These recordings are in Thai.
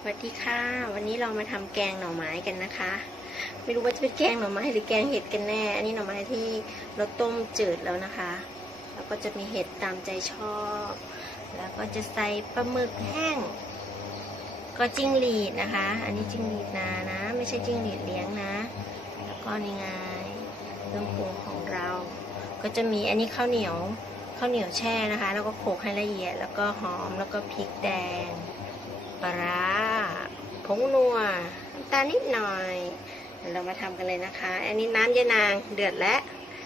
สวัสดีค่ะ วันนี้เรามาทำแกงหน่อไม้กันนะคะ ไม่รู้ว่าจะเป็นแกงหน่อไม้หรือแกงเห็ดกันแน่ อันนี้หน่อไม้ที่เราต้มจืดแล้วนะคะ แล้วก็จะมีเห็ดตามใจชอบ แล้วก็จะใส่ปลาหมึกแห้ง ก็จิ้งหรีดนะคะ อันนี้จิ้งหรีดนานะ ไม่ใช่จิ้งหรีดเลี้ยงนะ แล้วก็นี่ไงเครื่องปรุงของเรา ก็จะมีอันนี้ข้าวเหนียวข้าวเหนียวแช่นะคะ แล้วก็โขกให้ละเอียด แล้วก็หอมแล้วก็พริกแดง ปลาผงนัวน้ำตาลนิดหน่อยเดี๋ยวเรามาทำกันเลยนะคะ อันนี้น้ำยานางเดือดแล้ว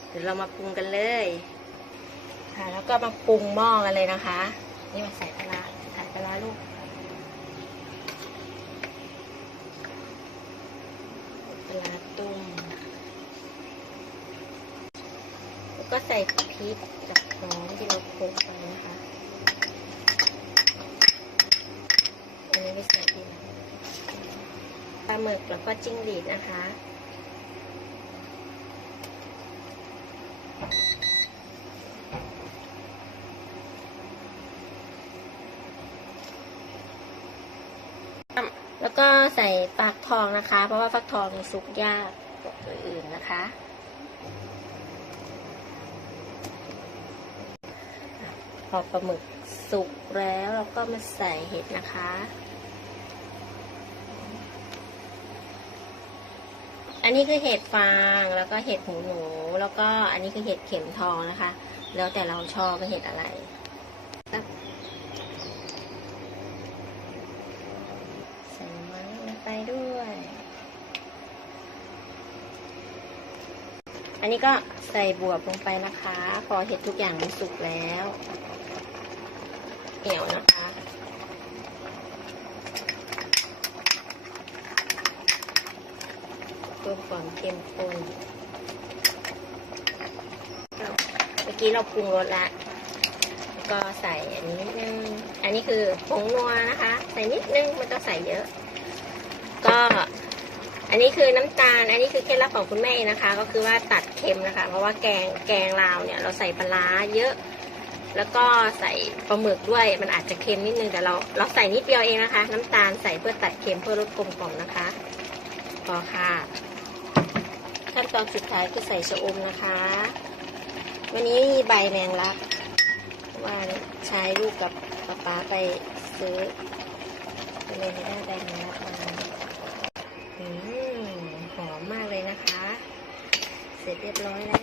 เดี๋ยวเรามาปรุงกันเลย ค่ะ แล้วก็มาปรุงหม้อกันเลยนะคะ นี่มาใส่ปลาใส่ปลาลูกปลาร้าตุ้มแล้วก็ใส่พริกกับน้องที่เราโขลกไปนะคะ อันนี้ไม่ใส่ทีหลังปลาหมึกแล้วก็จิ้งหรีดนะคะ แล้วก็ใส่ฟักทองนะคะ เพราะว่าฟักทองสุกยากกว่าตัวอื่นนะคะพอปลาหมึกสุกแล้วเราก็มาใส่เห็ดนะคะ อันนี้คือเห็ดฟางแล้วก็เห็ดหูหนู แล้วก็อันนี้คือเห็ดเข็มทองนะคะ แล้วแต่เราชอบว่าเห็ดอะไรใส่ไม้ลงไปด้วย อันนี้ก็ใส่บวบลงไปนะคะ พอเห็ดทุกอย่างมันสุกแล้วเหนียวนะคะ เพิ่มความเข้มข้นเมื่อกี้เราปรุงรสแล้วก็ใส่อันนี้นิดนึง อันนี้คือผงนัวนะคะ ใส่นิดนึงมันต้องใส่เยอะ ก็อันนี้คือน้ำตาล อันนี้คือเคล็ดลับของคุณแม่นะคะ ก็คือว่าตัดเค็มนะคะ เพราะว่าแกงแกงลาวเนี่ยเราใส่ปลาเยอะ แล้วก็ใส่ปลาหมึกด้วย มันอาจจะเค็มนิดนึงแต่เราเราใส่นิดเดียวเองนะคะ น้ำตาลใส่เพื่อตัดเค็มเพื่อลดกลมกล่อมนะคะพอค่ะ ขั้นตอนสุดท้ายคือใส่ชะอมนะคะ วันนี้มีใบแมงลักว่าใช้ลูกกับป๊าป๊าไปซื้อเลยไม่ได้ใบแมงลักมาอืมหอมมากเลยนะคะ เสร็จเรียบร้อยแล้ว